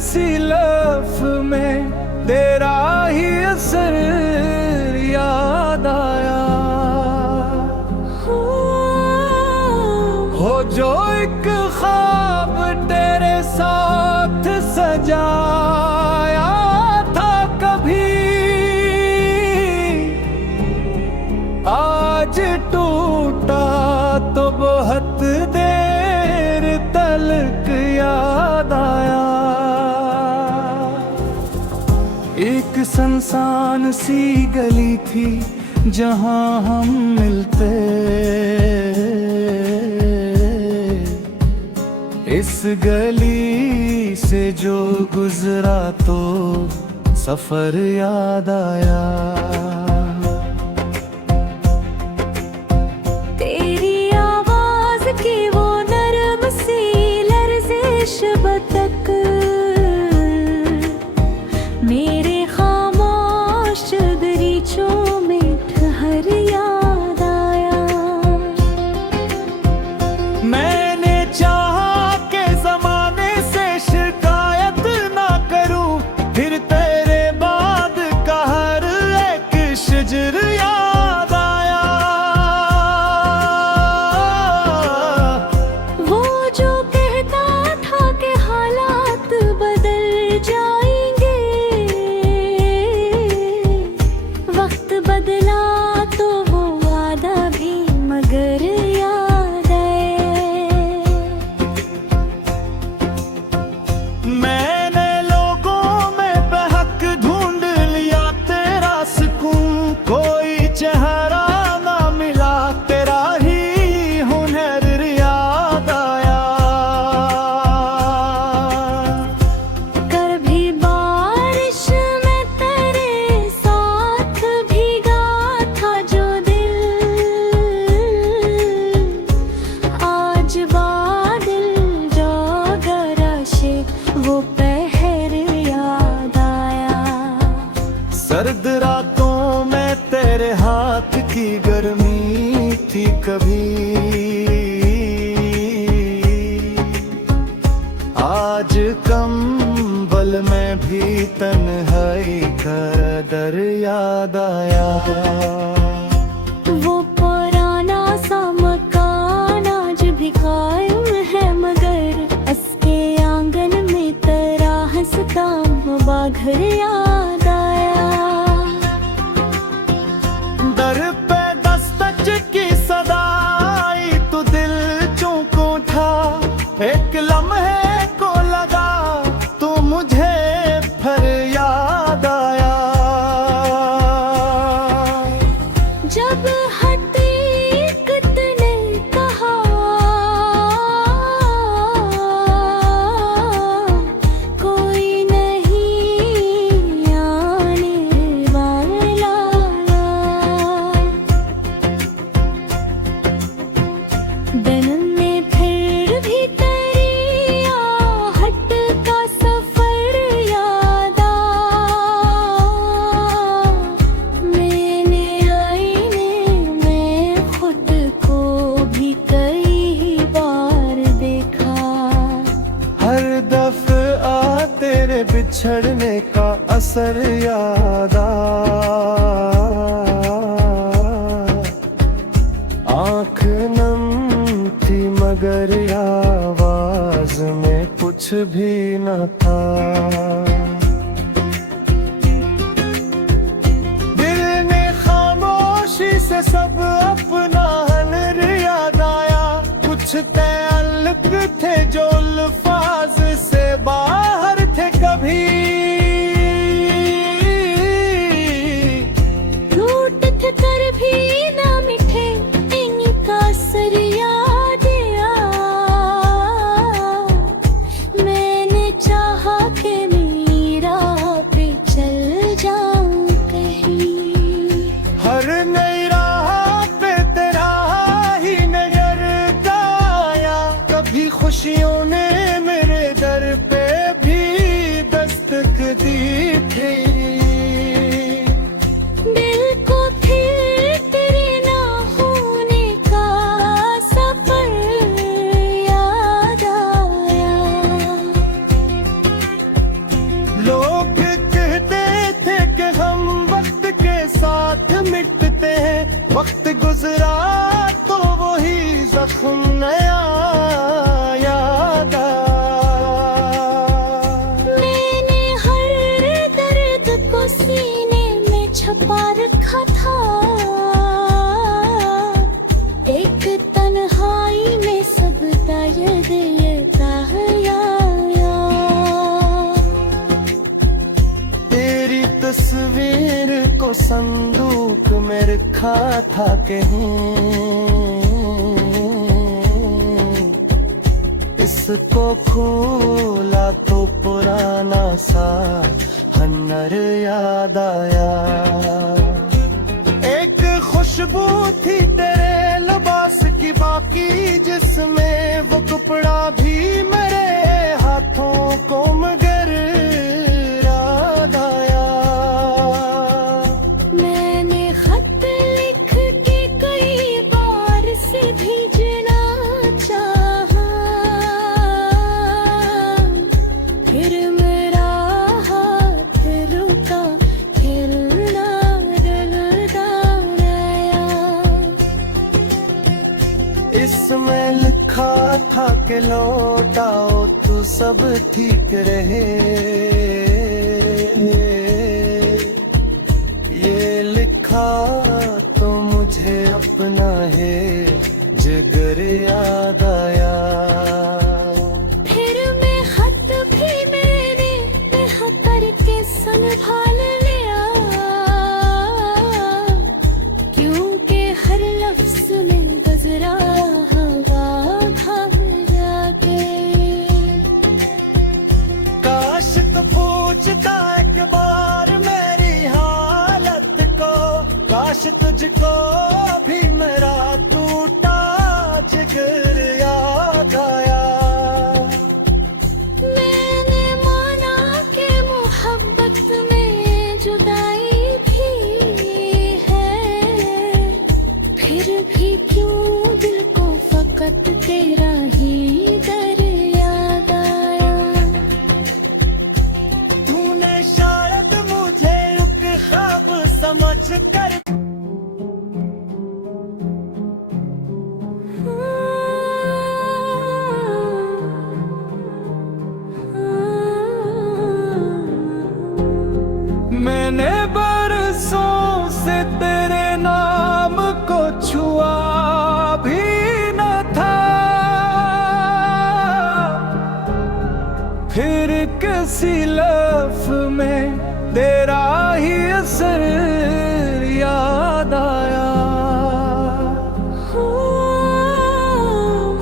सी लफ में तेरा ही असर याद आया। हो जो एक ख्वाब तेरे साथ सजाया था कभी, आज टूटा तो बहुत देर तलक याद आया। एक सुनसान सी गली थी जहां हम मिलते, इस गली से जो गुजरा तो सफर याद आया। तेरी आवाज की वो नरम सी लर्जिश बतक मेरे खामोश दरीचों में ठहर याद आया। मैंने चाहा के जमाने से शिकायत ना करूं, फिर तेरे बाद का हर एक शिजर याद आया। वो जो कहता था कि हालात बदल जाएंगे, वक्त बदला तो वो वादा भी मगर याद है। मैंने लोगों में बहक ढूंढ लिया तेरा सुकून, कोई चेहरा ना मिला तेरा ही हुनर याद आया। कभी बारिश में तेरे साथ भीगा था जो दिल, आज बादल जो गरशे वो पहर याद आया। सर्द रातों में तेरे हाथ की गर्मी थी कभी, आज कंबल में भी तन्हाई का दर याद आया। वो पुराना सा मकान आज भी कायम है, मगर उसके आंगन में तेरा हंसता हुआ घर याद आया। दर पे दस्तक की सदा आई तो दिल चौंक उठा, एक लम्हे को लगा तो मुझे फिर याद आया। जब हकीकत ने कहा कोई नहीं आने वाला, दिन में फिर भी तेरी आहट का सफर याद आ। मैंने आईने में खुद को भी कई बार देखा। हर दफा तेरे बिछड़ने का असर याद आ। आँख नम थी मगर आवाज में कुछ भी न था। दिल ने खामोशी से सब अपना हनर याद आया। कुछ तअल्लुक थे जो अल्फाज से बाहर थे कभी, टूट थे कर भी ना मिटे इनका असर याद आ। मैंने चाहा कि मेरा पे चल जाऊं कहीं, हर नई राह पे तेरा ही नजर आया। कभी खुशियों ने मेरे दर पे भी दस्तक दी थी। दिल को फिर तेरे साथ मिटते हैं, वक्त गुजरा तो वही जख्म नया याद आया। मैंने हर दर्द को सीने में छुपा रखा था, एक तन्हाई में सब दर्द ये आया। तेरी तस्वीर को संदूक में रखा था कहीं, इसको खोला तो पुराना सा हन्नर याद आया। एक खुशबू थी तेरे लिबास की बाकी, जिसमें वो कपड़ा भी मेरे हाथों को मगर याद आया। मैंने खत लिख के कई बार से भेजना चाहा, फिर मेरा हाथ रुका, हिलना डरता रहा। इसमें लिखा था कि लौटाओ तो सब ठीक रहे, ये लिखा तो मुझे अपना है जिगर याद आया। फिर मैं खत भी मैंने तह करके संभाल लिया, क्योंकि हर लफ्ज में गुजरा हवा घबरा के। काश तो पूछता एक बार मेरी हालत को, काश तुझको भी मेरा टूटा जिगर याद आया। मैंने माना कि मोहब्बत में जुदाई भी है, फिर भी क्यों दिल को फकत तेरा ही दर याद आया। तूने शायद मुझे एक ख्वाब समझ कर मैंने बरसों से तेरे नाम को छुआ भी न था, फिर किसी लफ्ज़ में तेरा ही असर याद आया।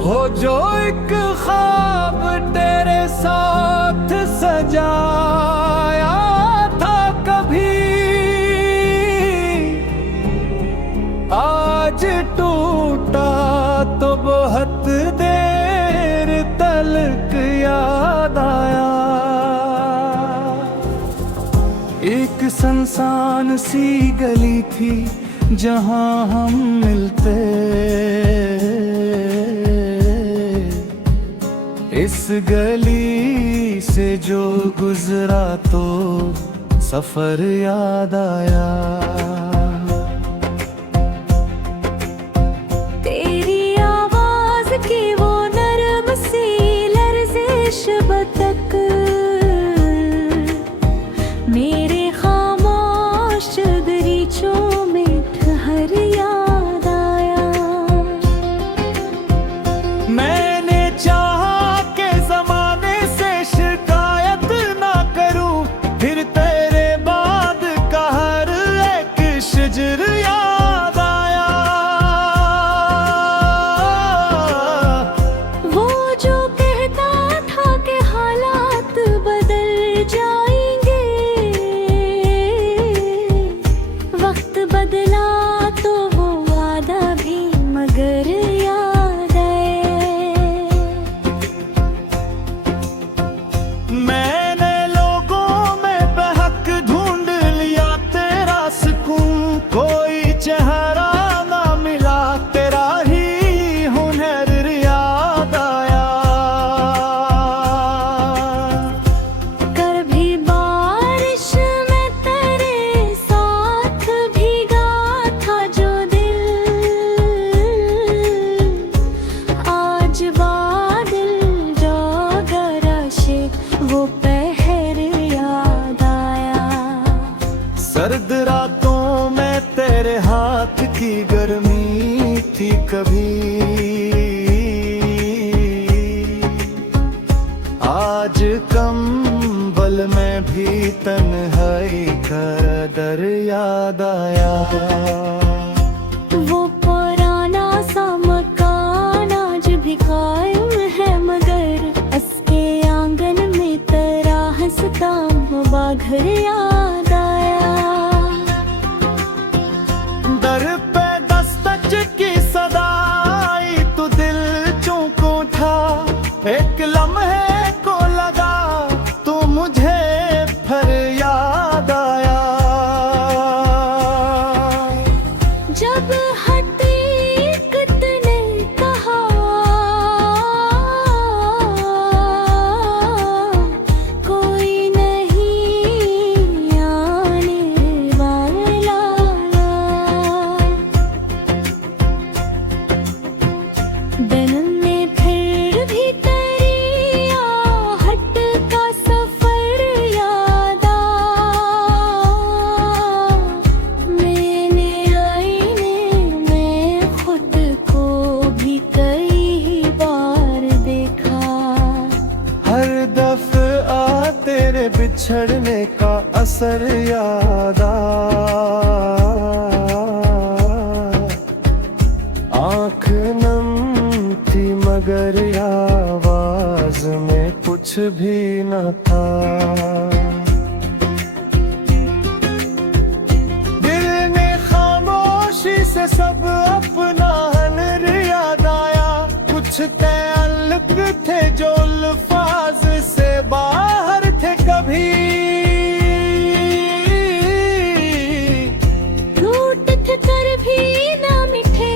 हो जो एक ख्वाब तेरे साथ सजाया था कभी, आज टूटा तो बहुत देर तलक याद आया। एक सुनसान सी गली थी जहां हम मिलते, इस गली से जो गुजरा तो सफर याद आया। तेरी आवाज की वो नरम सी लर्जिश बतक, मेरे खामोश दरीचों में ठहर याद आया। मैंने चाहा के जमाने से शिकायत ना करूं, फिर तेरे बाद का हर एक हाथ की गर्मी थी कभी, आज कंबल में भी तन्हाई का दर याद आया। वो पुराना सा मकान आज भी कायम है, मगर उसके आंगन में तेरा हंसता हुआ घर याद आया। दर पे दस्तक की सदा आई तो दिल चौंक उठा, एक लम्हे को लगा तो मुझे फिर याद आया। जब हकीकत ने कहा कोई नहीं आने वाला, दिन में फिर भी तेरी आहट का सफर याद आ। मैंने आईने में खुद को भी कई बार देखा। हर दफा तेरे बिछड़ने का असर याद आ, आँख नम थी मगर आवाज में कुछ भी न था। दिल ने खामोशी से सब अपना हनर याद आया, कुछ तअल्लुक थे जो अल्फाज से बाहर थे कभी। रूठ कर भी ना मिठे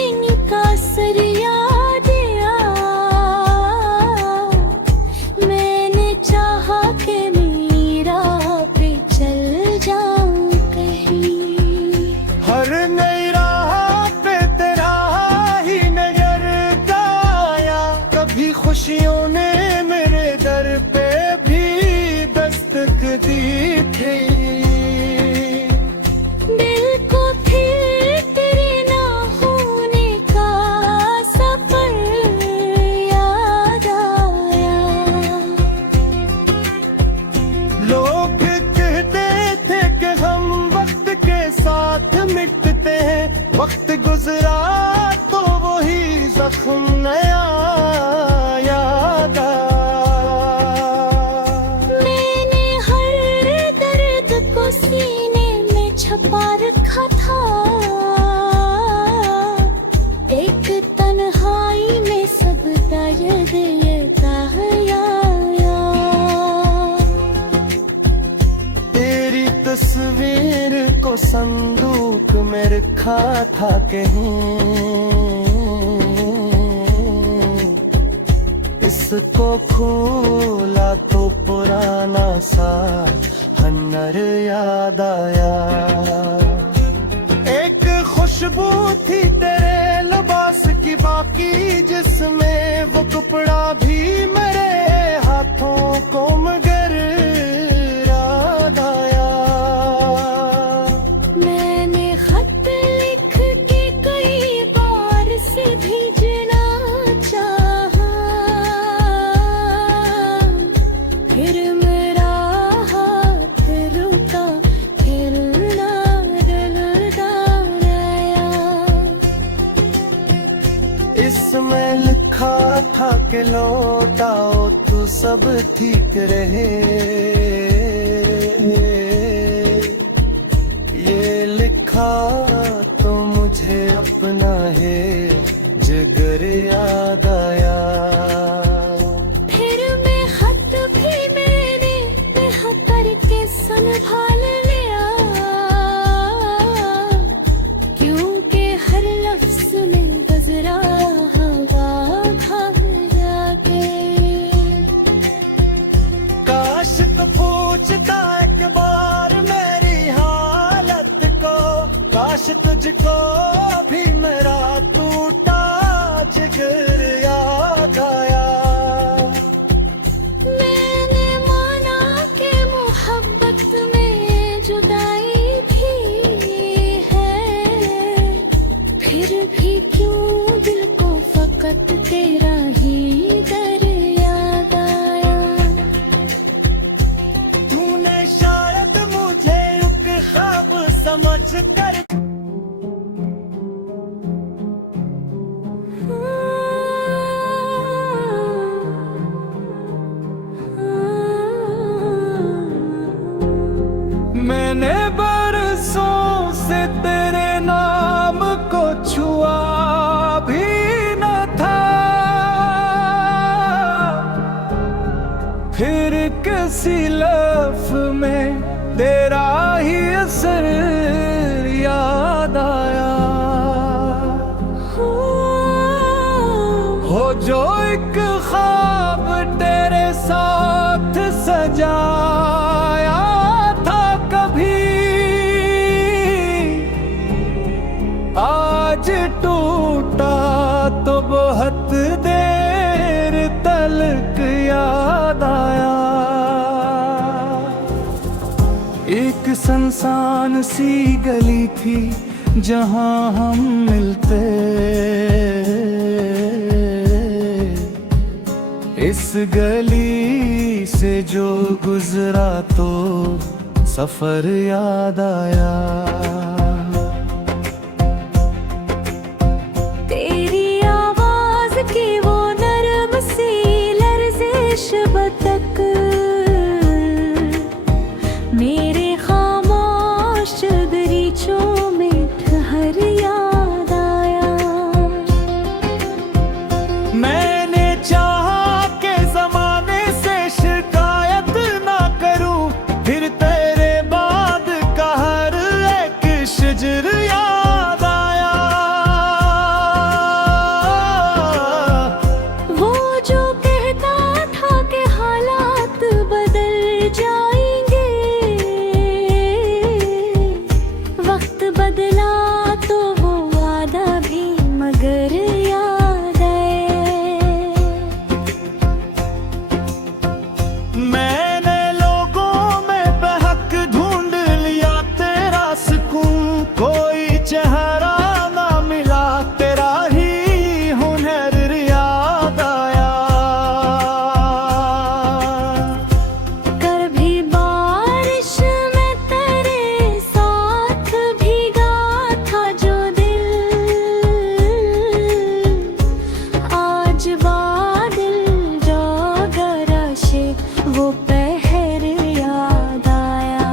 इनका असर याद आ। मैंने चाहा कि मेरा पे चल जाऊं कहीं। हर नई राह पे तेरा ही नजर आया, कभी खुशियों ने मेरे दर पे भी दस्तक दी थी। दिल को फिर तेरे ना होने का सफर याद आया। लोग कहते थे कि हम वक्त के साथ मिटते हैं, वक्त गुजरा तो वही जख्म नया याद आया। मैंने हर दर्द को सीने में छुपा रखा था, एक तन्हाई में सब दर्द ये आया। तेरी तस्वीर को संदूक में रखा था कहीं, इसको खोला तो पुराना सा हन्नर याद आया। एक खुशबू थी तेरे लिबास की बाकी, जिसमें वो कपड़ा भी मेरे हाथों को मगर याद आया। मैंने खत लिख के कई बार से भेजना चाहा, फिर मेरा हाथ रुका, फिर ना दिलदार आया। इसमें लिखा था कि लौटाओ तो सब ठीक रहे, ये लिखा तो मुझे अपना है जिगर याद आया। फिर मैं खत भी मैंने तह करके संभाल लिया, क्योंकि हर लफ्ज में गुजरा हवा भाग के। काश तो पूछता एक बार मेरी हालत को, काश तुझको भी मेरा टूटा जिगर याद आया। मैंने माना कि मोहब्बत में जुदाई भी है, हंसी लफ में तेरा ही असर याद आया। हो जो एक ख्वाब तेरे साथ सजाया था कभी, आज टूटा तो बहुत देर तलक याद आया। एक सुनसान सी गली थी जहां हम मिलते, इस गली से जो गुजरा तो सफर याद आया। तेरी आवाज की वो नरम सी लर्जिश बतक मेरे खामोश दरीचों में ठहर याद आया। मैंने चाहा के जमाने से शिकायत ना करूं, फिर तेरे बाद का हर एक शिजर याद आया। वो जो कहता था कि हालात बदल जाएंगे, वक्त बदला तो वो वादा भी मगर याद है। मैंने लोगों में बहक ढूंढ लिया तेरा सुकून, कोई चेहरा ना मिला तेरा ही हुनर याद आया। कभी बारिश में तेरे साथ भीगा था जो दिल, आज बादल जागा राशे वो पहर याद आया।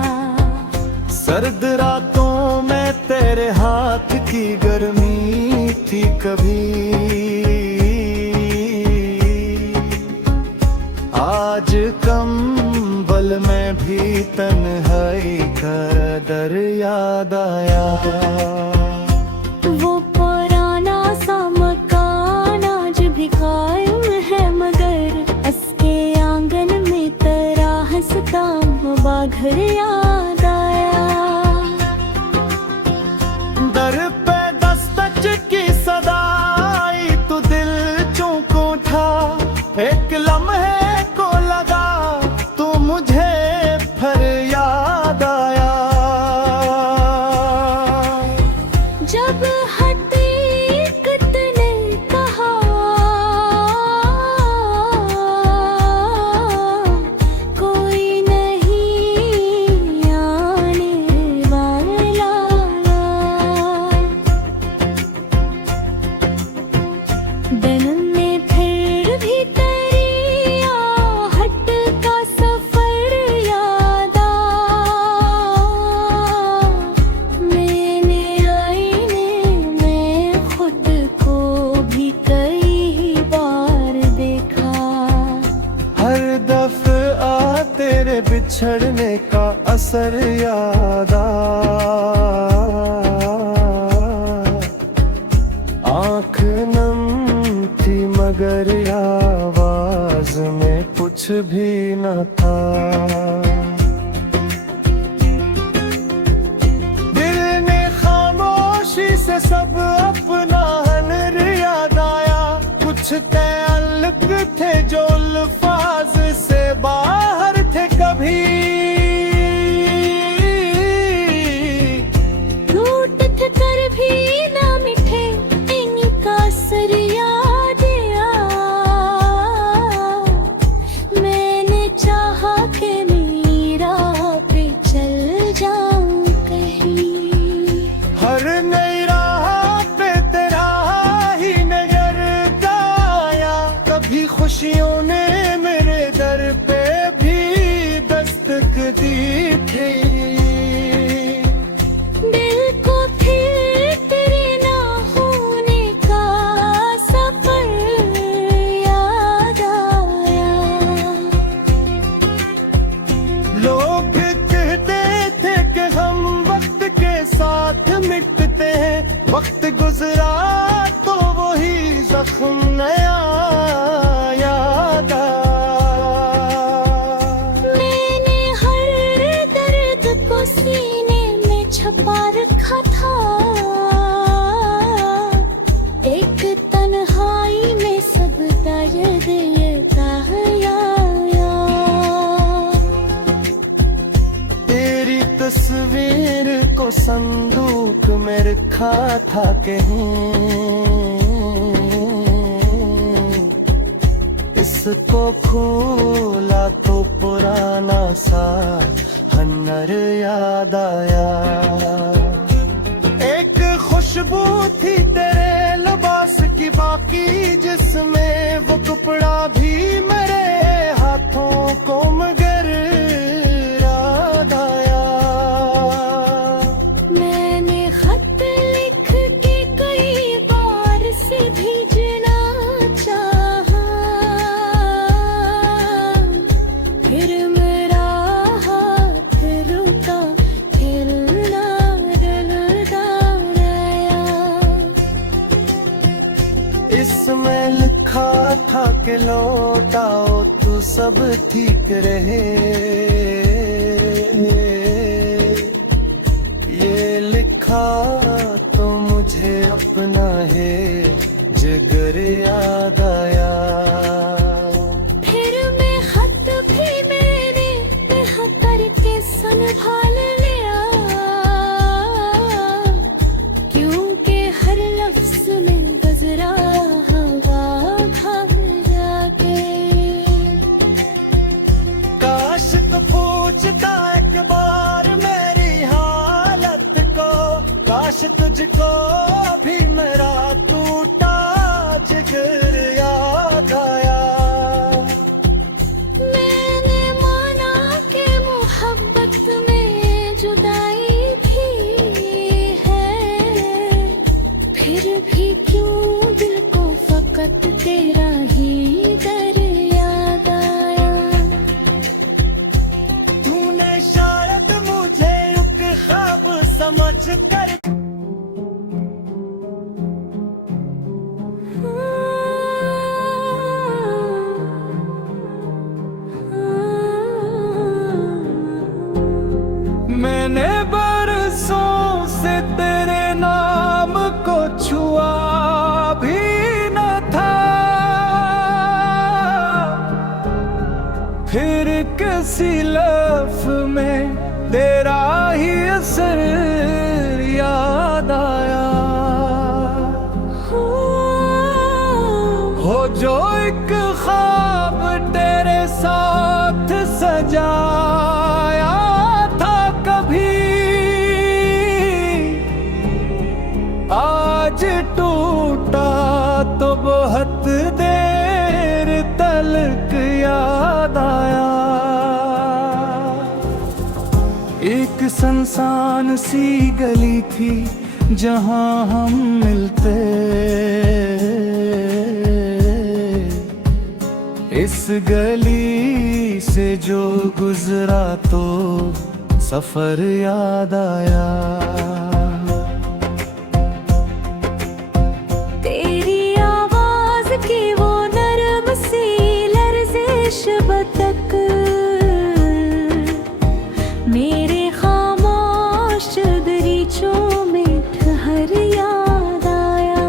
सर्द रातों में तेरे हाथ की गर्मी थी कभी, आज कंबल में भी तन्हाई का दर याद आया। वो पुराना सा मकान आज भी कायम है, मगर उसके आंगन में तेरा हंसता हुआ घर याद आया। दर पे दस्तक की सदा आई तो दिल चौंक उठा, एक लम्हे को लगा तो मुझे फिर याद आया। जब हकीकत ने कहा कोई नहीं आने वाला, दिन में फिर भी तेरी आहट का सफर याद आया। मैंने आईने में खुद को भी कई बार देखा। हर दफा तेरे बिछड़ने का असर याद आँख नम थी मगर आवाज में कुछ भी न था। दिल ने खामोशी से सब अपना हनर याद आया, कुछ तअल्लुक थे जो अल्फाज से बाहर थे कभी। रूठ कर भी ना मिटे इनका असर याद आया। मैंने चाहा कि मेरी राह पे चल जाऊं कहीं, हर नई राह पे तेरा ही नजर आया। कभी खुशियों वक्त गुजरा तो वही जख्म नया याद आया। मैंने हर दर्द को सीने में छुपा रखा था, एक तन्हाई में सब दर्द ये आया। तेरी तस्वीर को संदूक में रखा था कहीं, इसको खोला तो पुराना सा हन्नर याद आया। एक खुशबू थी तेरे लिबास की बाकी, जिसमें वो कपड़ा भी मेरे हाथों को मगर याद आया। मैंने खत लिख के कई बार से भेजना चाहा, फिर मेरा हाथ रुका, हिलना हिलता रहा। इसमें लिखा था कि लौटाओ तू सब ठीक रहे, ये लिखा तो मुझे अपना है जिगर याद आया। फिर मैं खत भी मैंने यहाँ करके संभाल लिया, क्योंकि हर लफ्ज में गुजरा हवा भाग जाके। काश तो पूछता एक बार मेरी हालत को, काश तुझको भी मेरा टूटा जिगर याद आया। मैंने माना कि मोहब्बत में जुदाई भी है, फिर भी क्यों दिल को फकत तेरा ही दर याद आया। तूने शायद मुझे एक ख्वाब समझ कर मैंने बरसों से तेरे नाम को छुआ भी न था, फिर किसी लफ्ज़ में तेरा ही असर याद आया। हो जो एक ख्वाब तेरे साथ सजाया था कभी, आज टूटा तो बहुत देर तलक याद आया। एक सुनसान सी गली थी जहां हम मिलते, इस गली से जो गुजरा तो सफर याद आया। तेरी आवाज की वो नरम सी लर्जिश बतक, मेरे खामोश दरीचों में ठहर याद आया।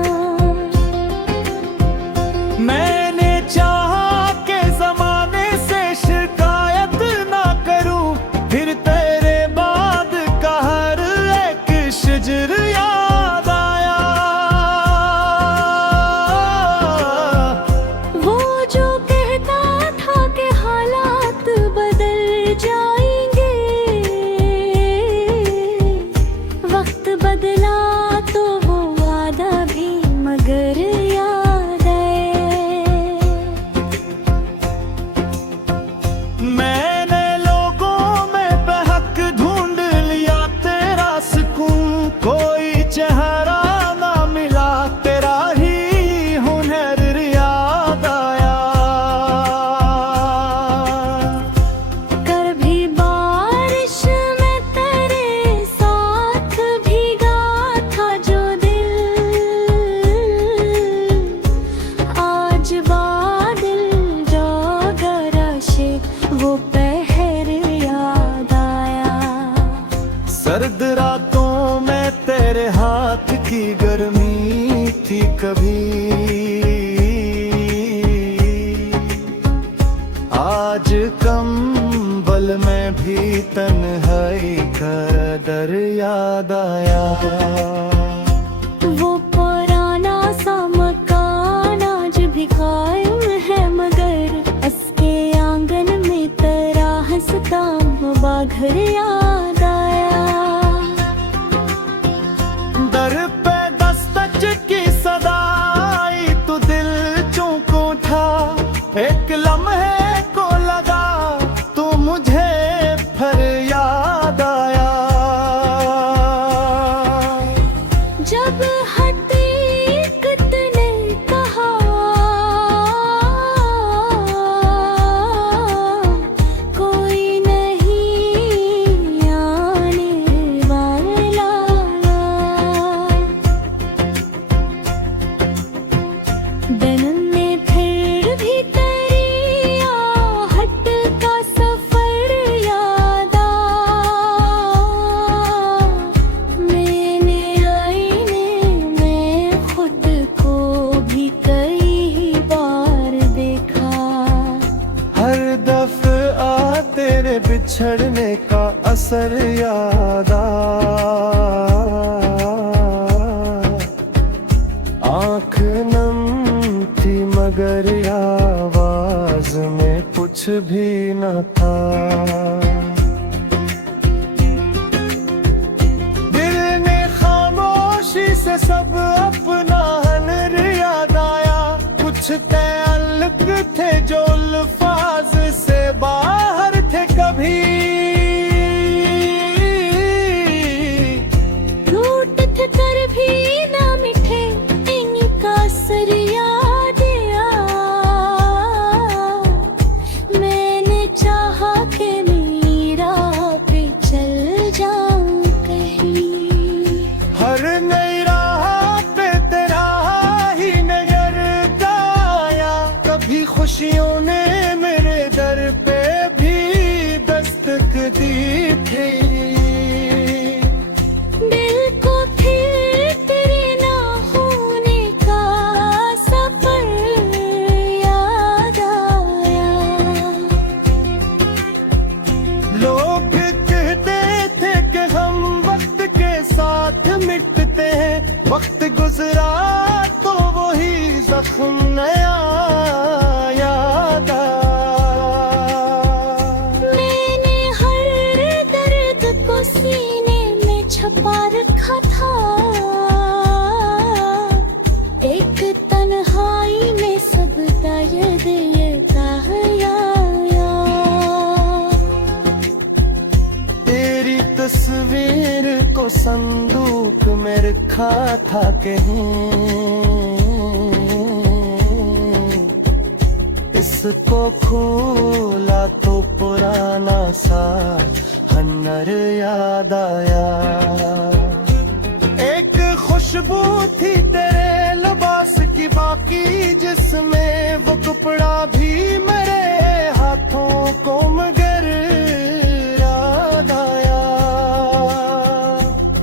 मैंने चाहा के जमाने से शिकायत ना करूं, फिर तेरे बाद का हर एक थी कभी, आज कंबल में भी तन्हाई का दर याद आया। वो पुराना सा मकान आज भी कायम है, मगर उसके आंगन में तेरा हंसता हुआ घर याद आया। दर पे दस्तक की सदा आई तो दिल चौंक उठा, एक लम्हे को लगा तो मुझे फिर याद आया। जब हकीकत ने कहा कोई नहीं आने वाला, दिन में फिर भी तेरी आहट का सफर याद आया। मैंने आईने में खुद को भी कई बार देखा। हर दफा तेरे बिछड़ने का असर याद आँख नम थी मगर आवाज में कुछ भी न था। दिल ने खामोशी से सब अपना हनर याद आया। कुछ तअल्लुक थे जो अल्फाज से बाहर थे कभी, रूठ थे कर भी ना मिठे इनका असर याद आया। मैंने चाहा कि मेरी राह पे चल जाऊं कहीं, हर नई राह पे तेरा ही नजर आया। कभी खुशियों ने मेरे दर पे भी दस्तक दी थी, दिल को फिर तेरे ना होने का सफर याद आया। लोग कहते थे कि हम वक्त के साथ मिटते हैं, वक्त गुजरा तो वही जख्म नया याद आया। मैंने हर दर्द को सीने में छुपा रखा था, एक तन्हाई में सब दर्द ये आया। तेरी तस्वीर को संदूक में रखा था कहीं, इसको खोला तो पुराना सा हन्नर याद आया। एक खुशबू थी तेरे लिबास की बाकी जिसमें, वो कपड़ा भी मेरे हाथों को मगर याद आया।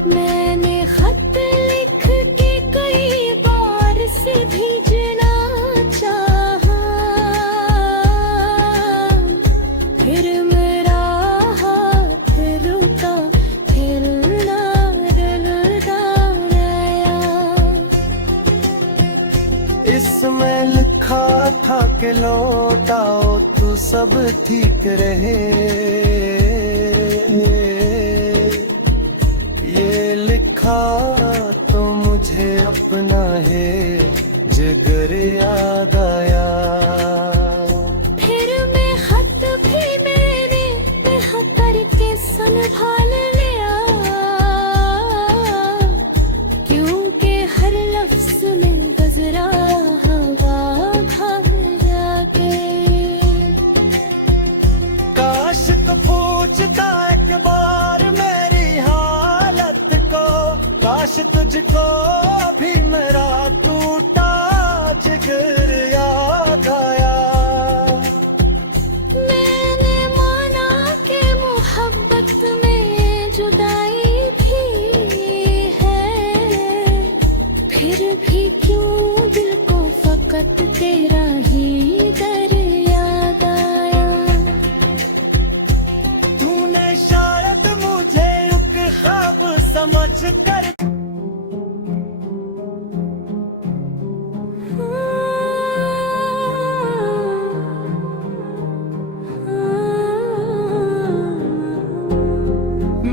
मैंने खत लिख के कई बार से भेजना चाहा, फिर मेरा हाथ रुका, फिर ना रुका आया। इसमें लिखा था कि लौटाओ तो सब ठीक रहे, ये लिखा तो मुझे अपना है जिगर याद आया। फिर मैं खत भी मेरे तह करके संभाल लिया, क्योंकि हर लफ्ज में गुजरा हवा भरा के। काश तो पूछता एक बार मेरी हालत को, काश तुझको भी मेरा टूटा जिगर याद आया। मैंने माना कि मोहब्बत में जुदाई भी है, फिर भी क्यों दिल को फकत तेरा ही दर याद आया। तूने शायद मुझे एक ख्वाब समझ कर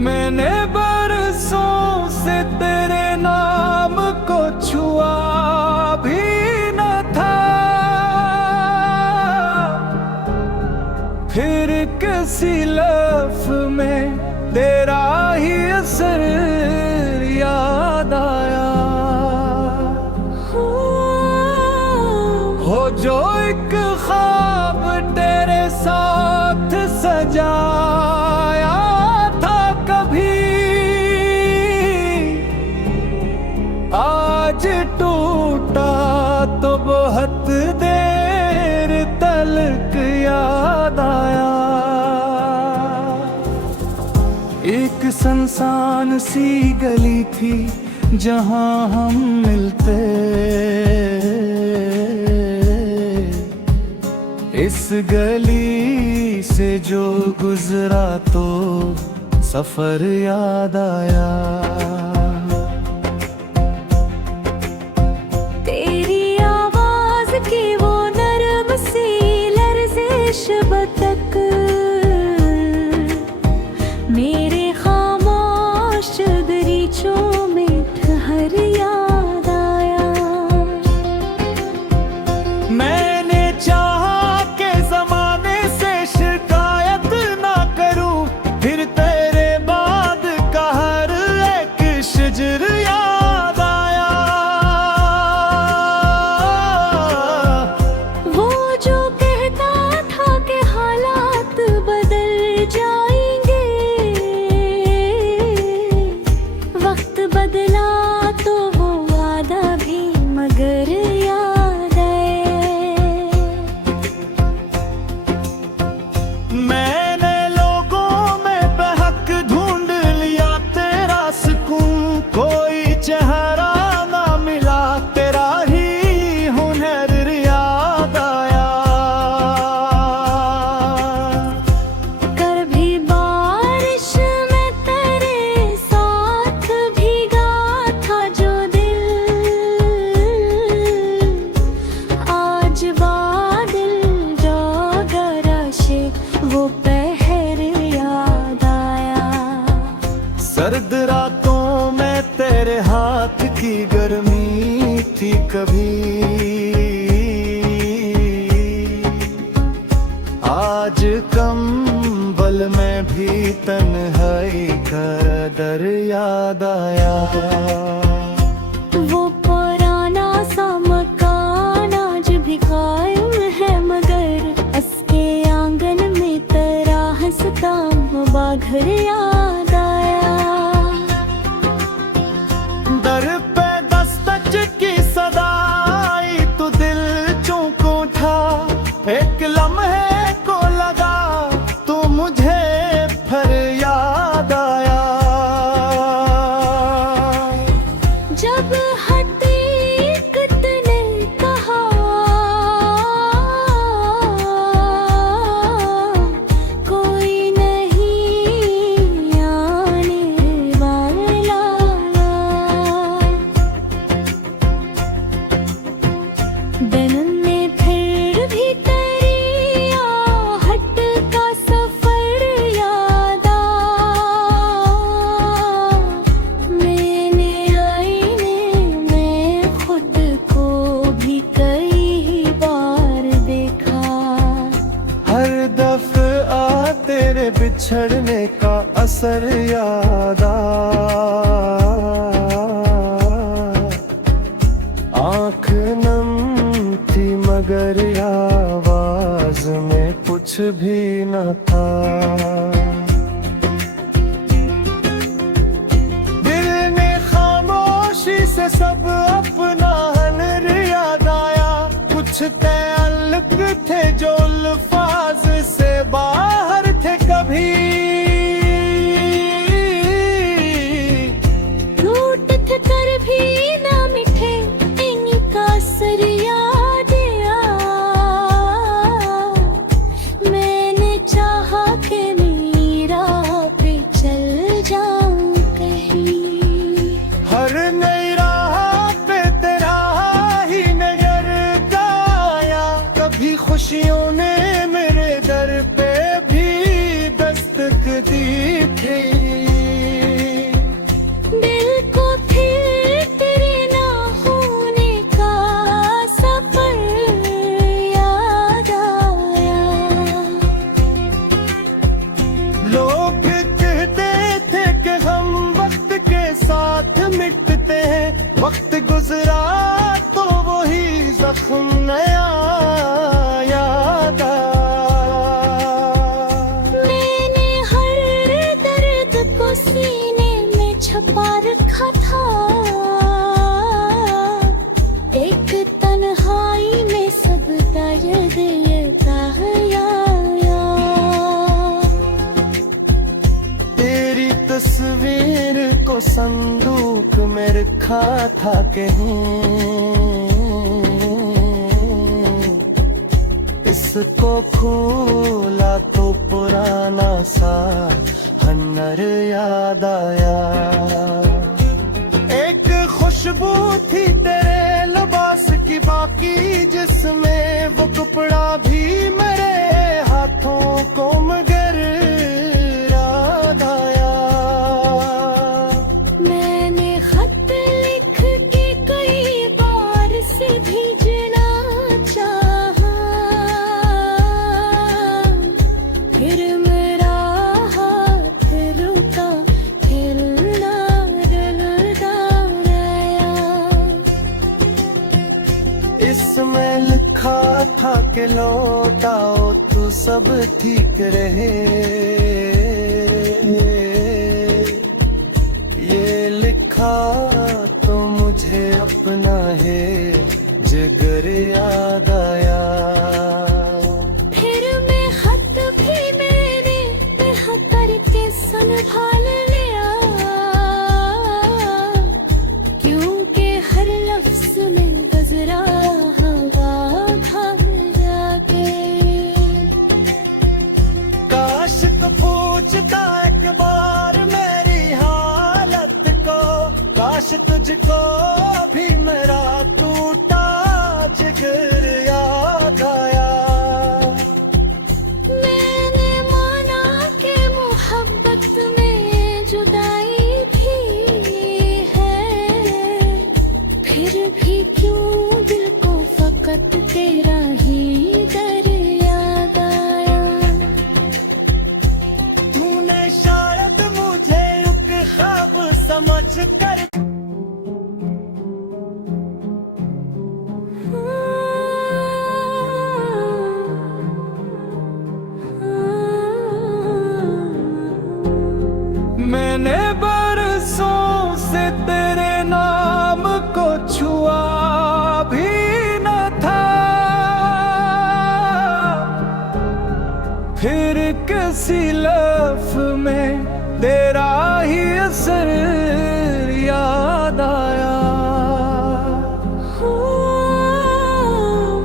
मैंने बरसों से तेरे नाम को छुआ भी न था, फिर किसी लफ्ज़ में तेरा ही असर याद आया। हो जो एक ख्वाब तेरे साथ सजाया था कभी, आज टूटा तो बहुत देर तलक याद आया। एक सुनसान सी गली थी जहां हम मिलते, इस गली से जो गुजरा तो सफर याद आया। तेरी आवाज की वो नरम सी लर्जिश बतक मेरे खामोश दरीचों में ठहर याद आया। मैंने चाहा के जमाने से शिकायत ना करूं, फिर तेरे बाद का हर एक शिजर याद आया। वो जो कहता था कि हालात बदल जाएंगे, वक्त बदला तो वो वादा भी मगर याद है। मैंने लोगों में बहक ढूंढ लिया तेरा सुकून, कोई चेहरा ना मिला तेरा ही हुनर याद आया। कर भी बारिश में तेरे साथ भीगा था जो दिल, आज बादल जो गरशे वो पहर याद आया। सर्द रातों में तेरे हाथ की गर्मी थी कभी, आज कंबल में भी तन्हाई का दर याद आया। वो पुराना सा मकान आज भी कायम है, मगर उसके आंगन में तेरा हंसता हुआ घर याद आया। दर पे दस्तक की सदा आई तो दिल चौंक उठा, एक लम्हे को लगा तो मुझे फिर याद आया। जब हकीकत ने कहा कोई नहीं आने वाला, दिन ने फिर भी तेरी आहट का सफर याद आया। मैंने आईने में खुद को भी कई बार देखा। हर दफा तेरे बिछड़ने का असर याद आँख नम थी मगर आवाज में कुछ भी न था। दिल ने खामोशी से सब अपना हनर याद आया, कुछ तअल्लुक थे जो अल्फाज से बाहर थे कभी। रूठ कर भी ना मिठे गुजरा तो वही जख्म नया याद आया। मैंने हर दर्द को सीने में छुपा रखा था, एक तन्हाई में सब दर्द ये आया। तेरी तस्वीर को संदूक में रखा था कहीं, इसको खोला तो पुराना सा हन्नर याद आया। एक खुशबू थी तेरे लिबास की बाकी जिसमें वो कपड़ा भी मेरे हाथों को मगर याद आया। मैंने खत लिख के कई बार से भेजना चाहा, फिर मेरा हाथ रुका, हिलना हिलता रहा। इसमें लिखा था कि लौटाओ तो सब ठीक रहे, ये लिखा तो मुझे अपना है जिगर याद आया। फिर मैं खत भी मैंने बेहतर के संभाल लिया, क्योंकि हर लफ्ज में गुजरा हवा भाग जाके। काश तो पूछता एक बार मेरी हालत को, काश तुझको भी मेरा टूटा जिगर याद आया। मैंने माना कि मोहब्बत में जुदाई भी है, फिर भी क्यों दिल को फकत तेरा ही दर याद आया। तूने शायद मुझे एक ख्वाब समझ कर मैंने बरसों से तेरे नाम को छुआ भी न था, फिर किसी लफ्ज़ में तेरा ही असर याद आया।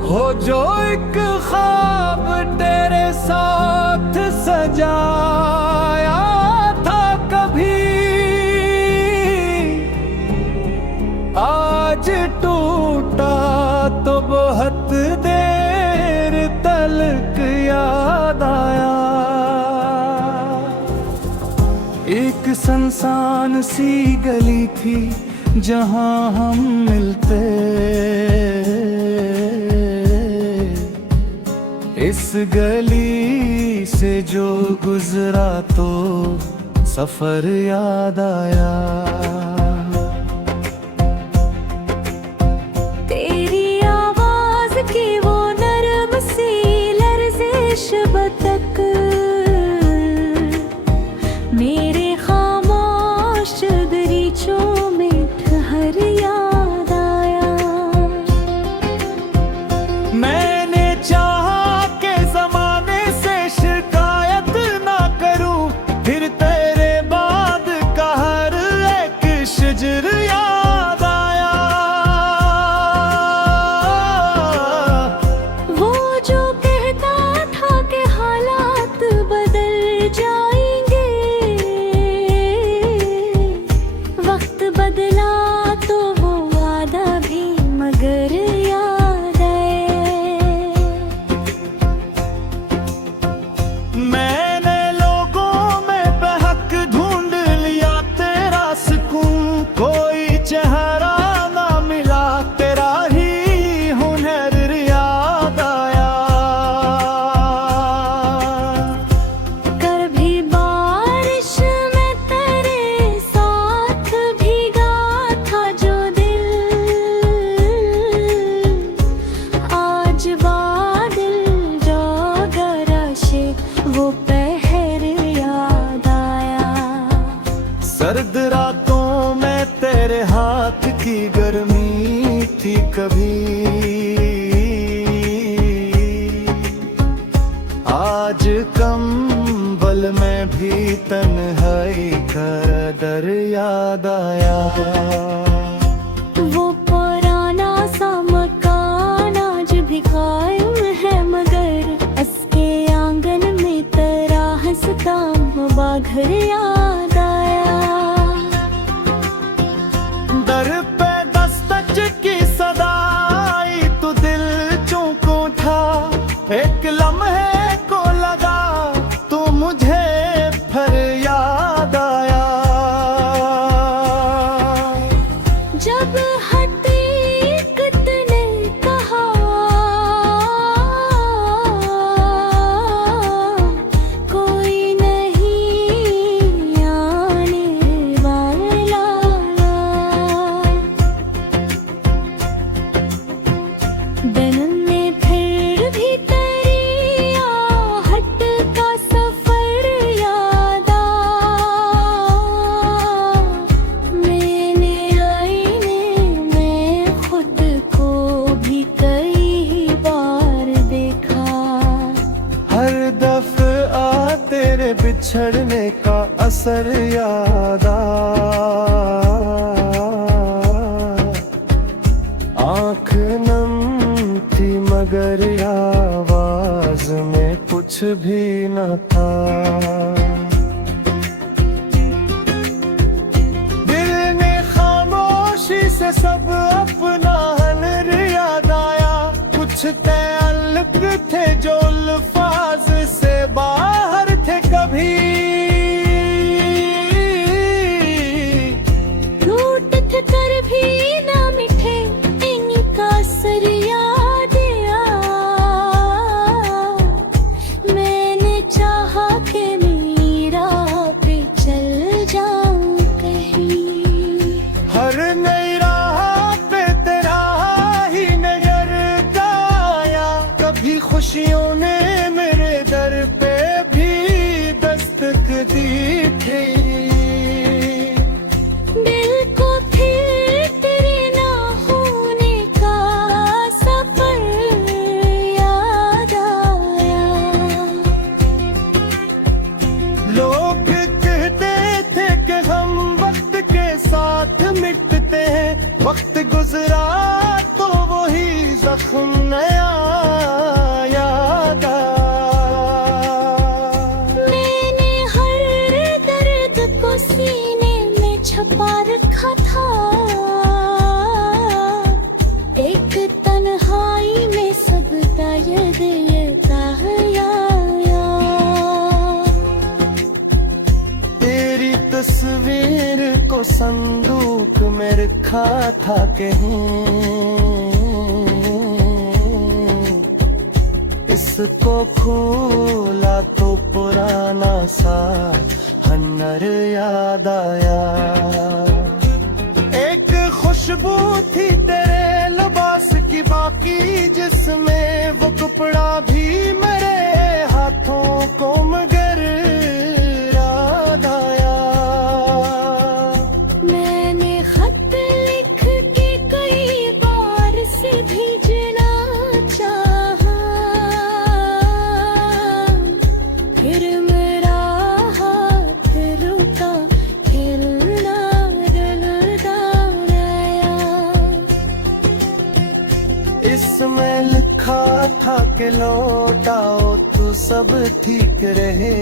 हो जो एक ख्वाब तेरे साथ सजाया था कभी, आज टूटा तो बहुत देर तलक याद आया। एक सुनसान सी गली थी जहां हम मिलते, इस गली से जो गुजरा तो सफर याद आया। तेरी आवाज की वो नरम सी लर्जिश बतक मेरे खामोश दरीचों में ठहर याद आया। मैंने चाहा के जमाने से शिकायत ना करूं, फिर तेरे बाद का हर एक शिजर याद आया। वो जो कहता था कि हालात बदल जाएंगे, वक्त बदला तो वो वादा भी मगर याद आए। मैंने लोगों में बहक ढूंढ लिया तेरा सुकून, कोई चेहरा ना मिला तेरा ही हुनर याद आया। कभी बारिश में तेरे साथ भीगा था जो दिल, थी कभी, आज कंबल में भी तन्हाई का दर याद आया। वो पुराना सा मकान आज भी कायम है, मगर उसके आंगन में तेरा हंसता हुआ घर याद आया। दर पे दस्तक की सदा आई तो दिल चौंको था, एक लम्हे को लगा तो मुझे फिर याद आया। जब हकीकत ने कहा कोई नहीं आने वाला, दिन में फिर भी तेरी आहट का सफर याद आ। मैंने आईने में खुद को भी कई बार देखा। हर दफा तेरे बिछड़ने का असर याद आ। आँख नम थी मगर आवाज में कुछ भी न था। दिल ने खामोशी से सब अपना हनर याद आया। कुछ तअल्लुक थे जो अल्फाज से बाहर थे कभी। रूठ कर भी ना मिटे इनका असर याद आ। मैंने चाहा कि मीरा पे चल जाऊं कहीं। हर नई राह पे तेरा ही नजर आया। कभी खुशियों ने मेरे दर पे भी दस्तक दी थी। दिल को फिर तेरे ना होने का सफर याद आया। लोग कहते थे कि हम वक्त के साथ मिटते हैं। वक्त गुजरा तो वही जख्म नया याद आया। मैंने हर दर्द को सीने में छुपा रखा था। एक तन्हाई में सब दर्द आया। तेरी तस्वीर को संदूक में रखा था कहीं। इसको खोला तो पुराना सा हन्नर याद आया। एक खुशबू थी तेरे लिबास की बाकी, जिसमें वो कपड़ा भी मेरे हाथों को मगर याद आया। मैंने खत लिख के कई बार से भेजना चाहा। फिर मेरा हाथ रुका, हिलना डलता गया। इसमें लिखा था कि लौटाओ तो सब ठीक रहे।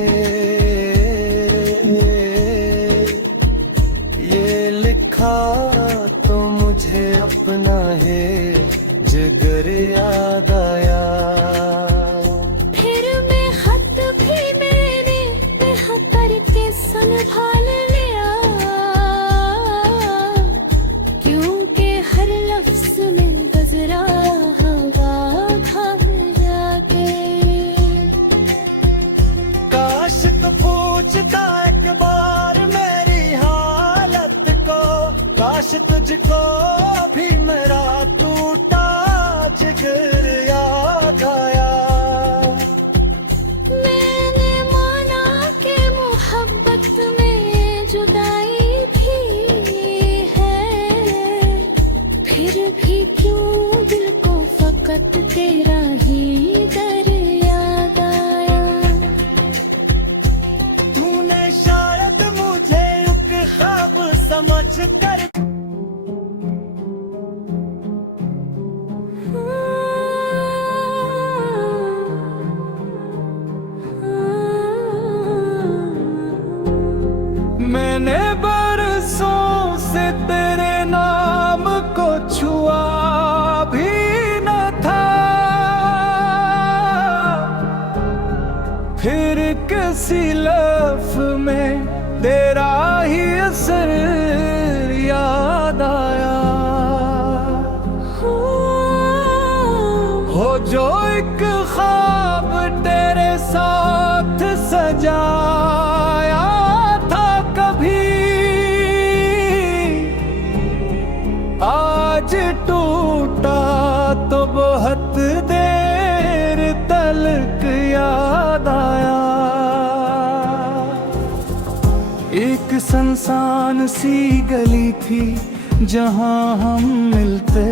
ये लिखा तो मुझे अपना है जिगर याद आया। फिर मैं खत भी मैंने बेहतर के संभाल लिया। क्योंकि हर लफ्ज में गुजरा हवा घर जाके। काश तो पूछता एक बार मेरी हालत को। काश तुझको भी मेरा टूटा जिगर याद आया। मैंने माना कि मोहब्बत में जुदाई भी है। फिर भी यूं दिल को फकत तेरा ही दर याद आया। तूने शायद मुझे एक ख्वाब समझ कर मैंने बरसों से तेरे नाम को छुआ भी न था, फिर किसी लफ्ज़ में तेरा ही असर याद आया। हो जो एक ख्वाब तेरे साथ सजाया था कभी, आज टूटा तो बहुत देर तलक याद आया। एक सुनसान सी गली थी जहां हम मिलते,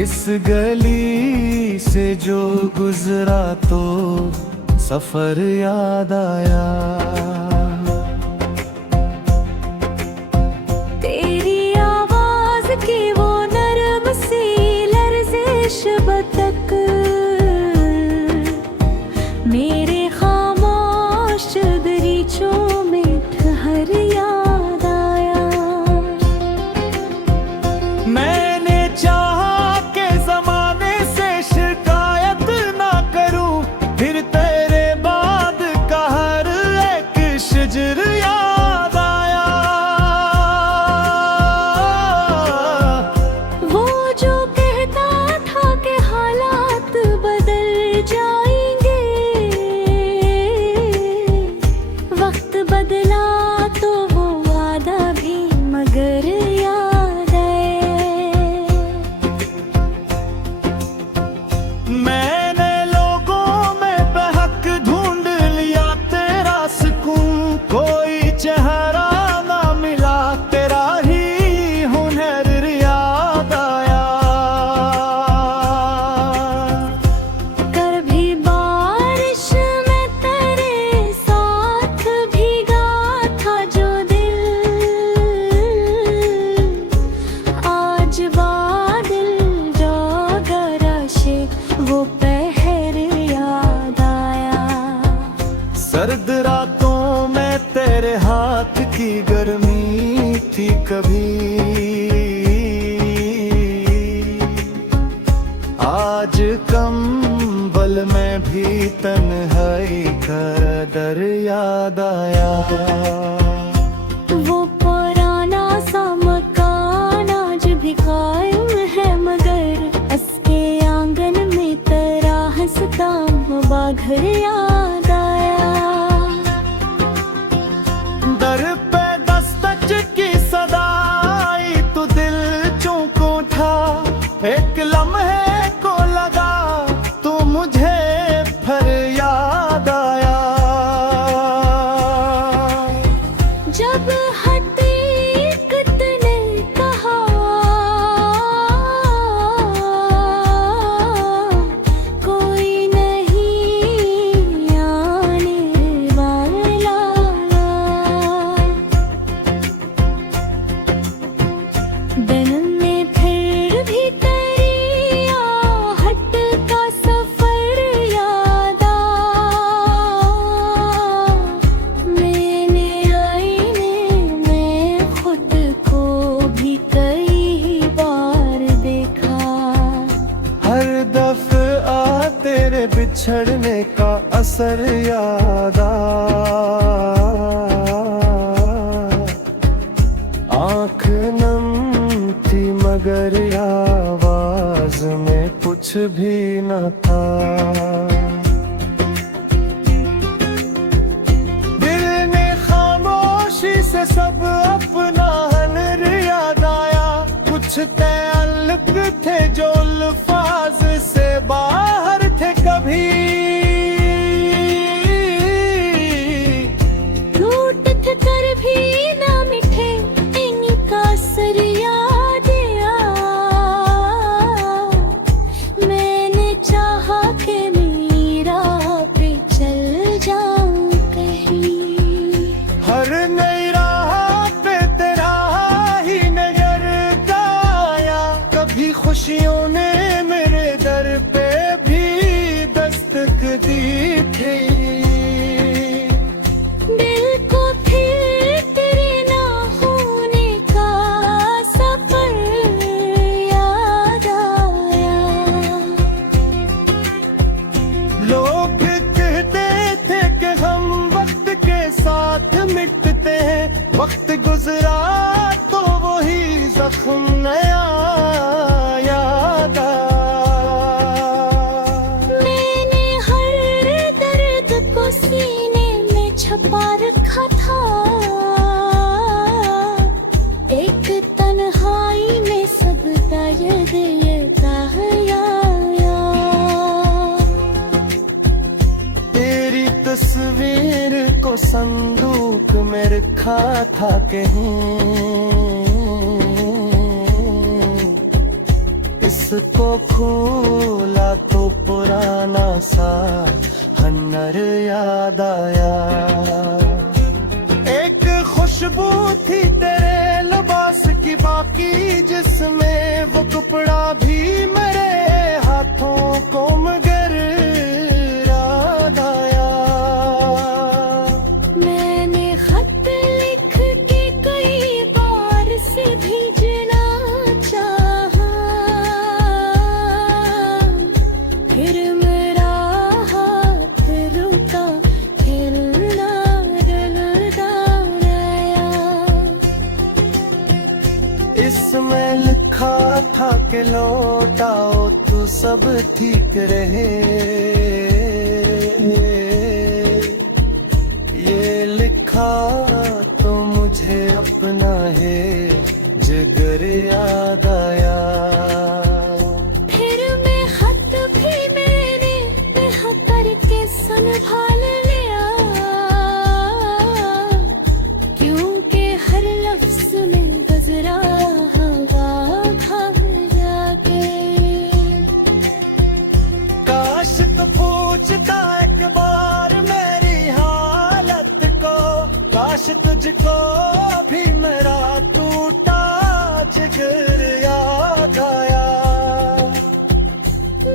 इस गली से जो गुजरा तो सफर याद आया। तेरी आवाज की वो नरम सी लर्जिश बतक मेरे खामोश दरीचों में ठहर याद आया। मैंने चाहा के जमाने से शिकायत ना करूं, फिर तेरे बाद का हर एक शिजर याद आया। वो जो कहता था कि हालात बदल जाएंगे, वक्त बदला तो वो वादा भी मगर याद है। मैंने लोगों में बहक ढूंढ लिया तेरा सुकून, कोई चेहरा ना मिला तेरा ही हुनर याद आया। कभी बारिश में तेरे साथ भीगा था जो दिल, आज बादल जो गरशे वो पहर याद आया। सर्द रातों में तेरे हाथ की गर्मी थी कभी, आज कंबल में भी तन्हाई का दर याद आया। वो पुराना सा मकान आज भी कायम है, मगर उसके आंगन में तेरा हंसता हुआ घर याद आया। दर पे दस्तक की सदा आई तो दिल चौंक उठा, एक लम्हे को लगा तो मुझे फिर याद आया। जब हकीकत ने कहा कोई नहीं आने वाला, दिन में फिर भी तेरी आहट का सफर याद आया। मैंने आईने में खुद को भी कई बार देखा। हर दफा तेरे बिछड़ने का असर याद आँख नम थी मगर आवाज में कुछ भी न था। दिल ने खामोशी से सब अपना हनर याद आया, कुछ तअल्लुक थे जो अल्फाज से बाहर थे कभी। लूट कर भी ना मिठे इनका असर याद आया। मैंने चाहा कि मेरी राह पे चल जाऊं कहीं। हर नई राह पे तेरा ही नजर आया। कभी खुशियों ने मेरे दर पे भी दस्तक दी थी। दिल को फिर तेरे ना होने का सफर याद आया। लोग कहते थे कि हम वक्त के साथ मिटते हैं। वक्त गुजरा तो वही जख्म नया याद आया। मैंने हर दर्द को सीने में छुपा रखा था। एक तन्हाई में सब दर्द आया। तेरी तस्वीर को संदूक में रखा था कहीं। इसको खोला तो पुराना सा हन्नर याद आया। एक खुशबू थी तेरे लिबास की बाकी जिसमें वो कपड़ा भी मेरे हाथों को मगर याद आया। मैंने खत लिख के कई बार से भेजना चाहा। फिर मेरा हाथ रुका, फिर ना डरता गया। इसमें लिखा था कि लौट आओ तो सब ठीक रहे। ये लिखा तो मुझे अपना है जिगर याद आया। फिर मैं खत भी मैंने तह करके संभाल लिया। क्योंकि हर लफ्ज में गुजरा हवा भाग जाके। काश तो पूछता एक बार मेरी हालत को। काश तुझको भी मेरा टूटा जिगर याद आया।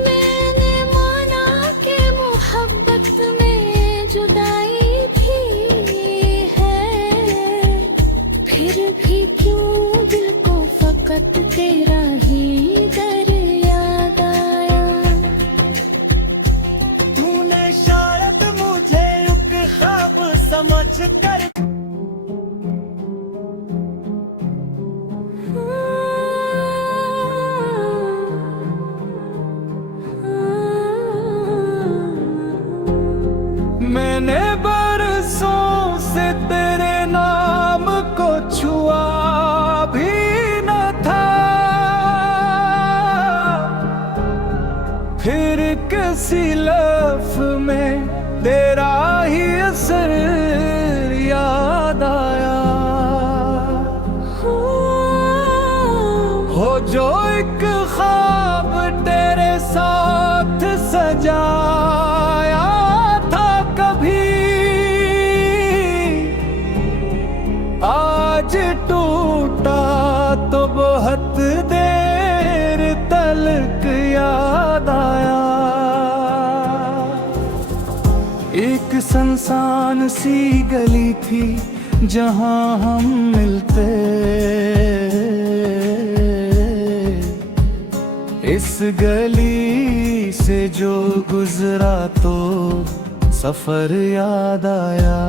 मैंने माना कि मोहब्बत में जुदाई भी है। फिर भी क्यों दिल को फकत तेरा ही दर याद आया। तूने शायद मुझे एक ख्वाब समझ कर मैंने बरसों से तेरे नाम को छुआ भी न था। फिर किसी लफ्ज़ में तेरा ही असर याद आया। हो जो एक ख्वाब तेरे साथ सजाया था कभी, आज टूटा तो बहुत देर तलक याद आया। एक सुनसान सी गली थी जहां हम मिलते। इस गली से जो गुजरा तो सफर याद आया।